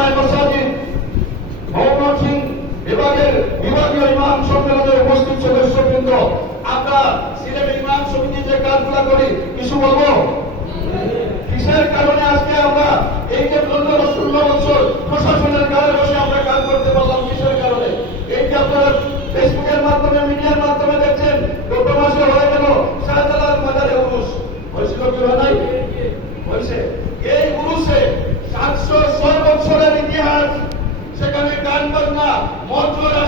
আইমায় মসাজিদ মোহাম্মদ সিং বিভাগের বিভাগীয় ইমাম সম্মেলনের উপস্থিত সদস্যবৃন্দ, আমরা সিলেট ইমাম সমিতি যে কাজগুলা করি, কিছু বলব? বাজনা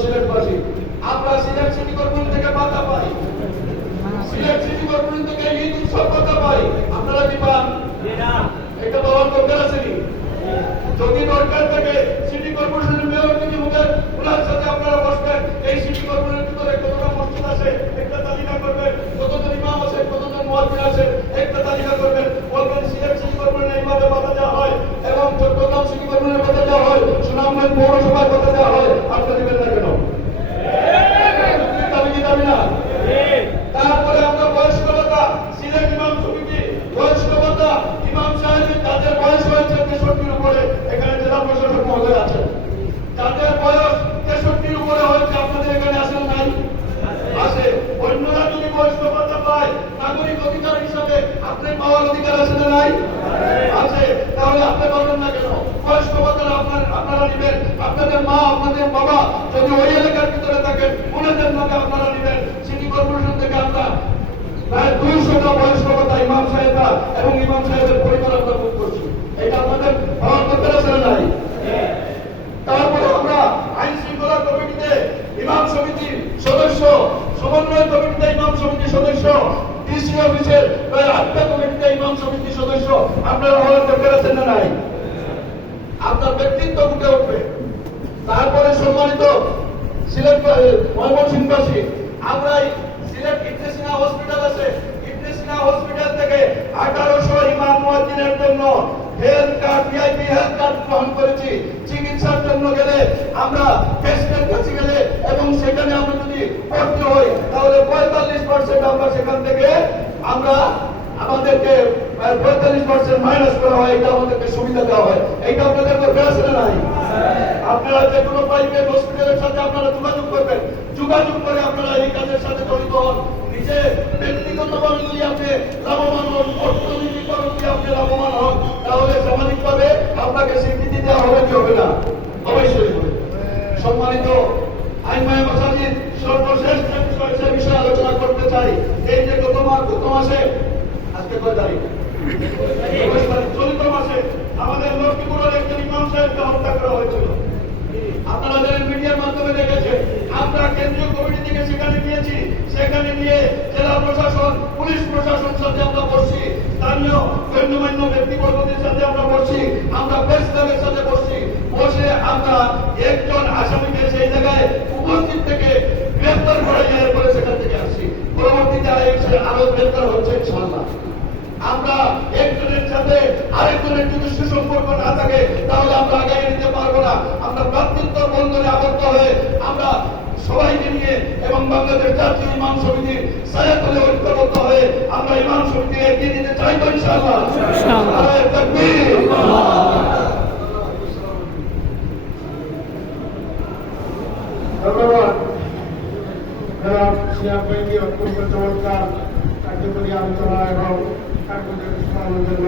সিলেটবাসী আমরা সিলেট সিটি কর্পোরেশন থেকে পাতা পাই। সিলেট সিটি কর্পোরেশন থেকে ঈদ উৎসব কথা পাই। আপনারা কি পান? এটা। পাওয়ার করতে আছে নি? যদি দরকার থাকে সিটি কর্পোরেশনের মেয়র যদি মুখের ওনার সাথে আপনারা বসবেন এই সিটি কর্পোরেশনের ভিতরে কতটা মসজিদ আছে একটা তালিকা করবেন কতজন ইমাম আছে কতজন মুয়াজ্জিন আছে একটা তালিকা করবেন বলবেন সিলেট সিটি কর্পোরেশনে এইভাবে বাধা দেওয়া হয় এবং চট্টগ্রাম সিটি কর্পোরেশনে বাধা দেওয়া হয় সুনামগঞ্জ পৌরসভায় বাধা দেওয়া হয় আপনি দিবেন না কেন দাবি কি দাবি না তারপরে আমরা বয়স্ক ভাতা সিলেট ইমাম সমিতি বয়স্ক ভাতা ইমাম সাহেব তাদের বয়স হয়েছে তেষট্টির উপরে এখানে জেলা প্রশাসক মহোদয় আছেন তাদের বয়স তেষট্টির উপরে হয়েছে আপনাদের এখানে আসেন নাই আছে অন্যরা যদি বয়স্ক ভাতা পায় নাগরিক অধিকার হিসাবে আপনি পাওয়ার অধিকার আছে না নাই আছে, তাহলে আপনি পারবেন না কেন? বয়স্ক ভাতা আপনার আপনারা নিবেন। আপনাদের মা, আপনাদের বাবা যদি ওই এলাকার ভিতরে থাকেন ওনাদের মাকে আপনারা নিবেন। সিটি কর্পোরেশন থেকে আমরা প্রায় দুইশোটা বয়স্ক ভাতা ইমাম সাহেবরা এবং ইমাম সাহেবের পরিবার আমরা বুক করছি এটা আপনাদের পাওয়ার দরকার আছে না নাই তারপরে আমরা আইন শৃঙ্খলা কমিটিতে ইমাম সমিতির সদস্য সমন্বয় কমিটিতে ইমাম সমিতির সদস্য ডিসি অফিসের আটটা কমিটিতে ইমাম সমিতির সদস্য, আপনারা হওয়ার দরকার আছে না নাই? আপনার ব্যক্তিত্ব ফুটে উঠবে। তারপরে সম্মানিত সিলেট ময়মনসিংহবাসী আমরা সিলেট ইবনে সিনা হসপিটাল আছে। ইবনে সিনা হসপিটাল থেকে আঠারোশো ইমাম মুয়াজ্জিনের জন্য health card VIP health card গ্রহণ করেছি। চিকিৎসার জন্য গেলে আমরা পেশেন্টের কাছে গেলে এবং সেখানে আমরা যদি ভর্তি হই, তাহলে পঁয়তাল্লিশ পার্সেন্ট আমরা সেখান থেকে আমরা আমাদেরকে পঁয়তাল্লিশ পার্সেন্ট মাইনাস করা হয়, এটা আমাদেরকে সুবিধা দেওয়া হয়। এইটা আপনাদের দরকার আছে নাই? আপনারা যে কোনো প্রাইভেট হসপিটালের সাথে আপনারা যোগাযোগ করবেন। যোগাযোগ করে আপনারা এই কাজের সাথে জড়িত হন। নিজে যদি আপনি লাভবান হন, অর্থনীতিকরণ আপনি লাভবান হন, তাহলে আপনাকে স্বীকৃতি দেওয়া হবে কি হবে না? অবশ্যই সম্মানিত আইন মায় সর্বশেষ যে বিষয় সে বিষয়ে আলোচনা করতে চাই এই যে গত মাস, আজকে কয় তারিখ? চলিত মাসে আমাদের লক্ষ্মীপুরের একজন ইমাম সাহেবকে হত্যা করা হয়েছিল। আপনারা জানেন মিডিয়ার মাধ্যমে দেখেছেন, আমরা কেন্দ্রীয় কমিটি থেকে সেখানে গিয়েছি। সেখানে গিয়ে জেলা প্রশাসন, পুলিশ প্রশাসন সাথে আমরা বসছি। স্থানীয় গণ্যমান্য ব্যক্তিবর্গদের সাথে আমরা বসছি। আমরা প্রেস ক্লাবের সাথে বসছি। বসে আমরা একজন আসামিকে সেই জায়গায় উপস্থিত থেকে গ্রেফতার করে এরপরে সেখান থেকে আসছি আরেকজন আরও গ্রেফতার হচ্ছে ইনশাল্লাহ আমরা একজনের সাথে আরেকজনের যদি সুসম্পর্ক না থাকে তাহলে আমরা আগায় নিতে পারব না। আমরা প্রাপ্তিত্ব বন্ধনে আবদ্ধ হয়ে আমরা সবাইকে নিয়ে এবং বাংলাদেশ জাতীয় ইমাম সমিতির সায়াতলে ঐক্যবদ্ধ হয়ে আমরা ইমাম সমিতি এগিয়ে দিতে চাইব ইনশাআল্লাহ। জনাব সিয়াবাইকে অত্যন্ত চমৎকার। কার্যকরী আলোচনা এবং কার্যকরী জন্য